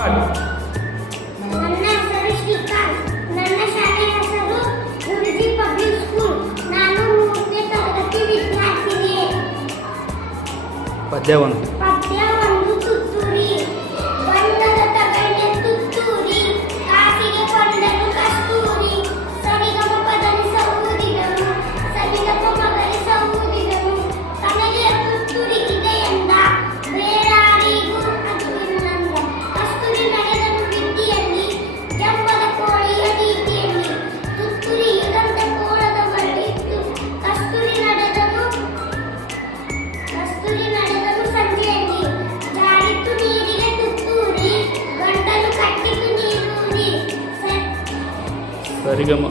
ನನ್ನ ಹೆಸರು ಶ್ರೀಕಾಂತ್. ನನ್ನ ಶಾಲೆಯ ಹೆಸರು ಗುರುಜಿ ಪಬ್ಲಿಕ್ ಸ್ಕೂಲ್. ನಾನು 3ನೇ ತರಗತಿ ವಿದ್ಯಾರ್ಥಿನಿ. ಪದ್ಯ 1. ತುತ್ತೂರಿ. ಬಣ್ಣದ ತಗಣೆ ತುತ್ತೂರಿ, ಕಾಸಿಗೆ ಕೊಂಡನು ಕಸ್ತೂರಿ. ಸರಿಗಮ ಪದನಿ ಸೌದಿದನು, ಸರಿಗಮ ಮಗರಿ ಸೌದಿದನು. ತನಗೆ ತುತ್ತೂರಿ ಇದೆ ಎಂದ, ಬೇರಾರಿಗೂ ಅದು ಇನ್ನಂದ. ಕಸ್ತೂರಿ ನಡೆದನು ವಿದ್ಯೆಯಲ್ಲಿ, ಜಂಬದ ಕೋಳಿಯ ರೀತಿಯಲ್ಲಿ. ತುತ್ತೂರಿ ಇದಂತೆ ಕೋಳದ ಬಳಿತ್ತು, ಕಸ್ತೂರಿ ನಡೆದನು ಸಂಜೆಯಲ್ಲಿ. ಜಾರಿತು ನೀರಿಗೆ ತುತ್ತೂರಿ, ಗಂಟಲು ಕಟ್ಟಿತು ನೀರೂರಿ. ಸರಿಗಮ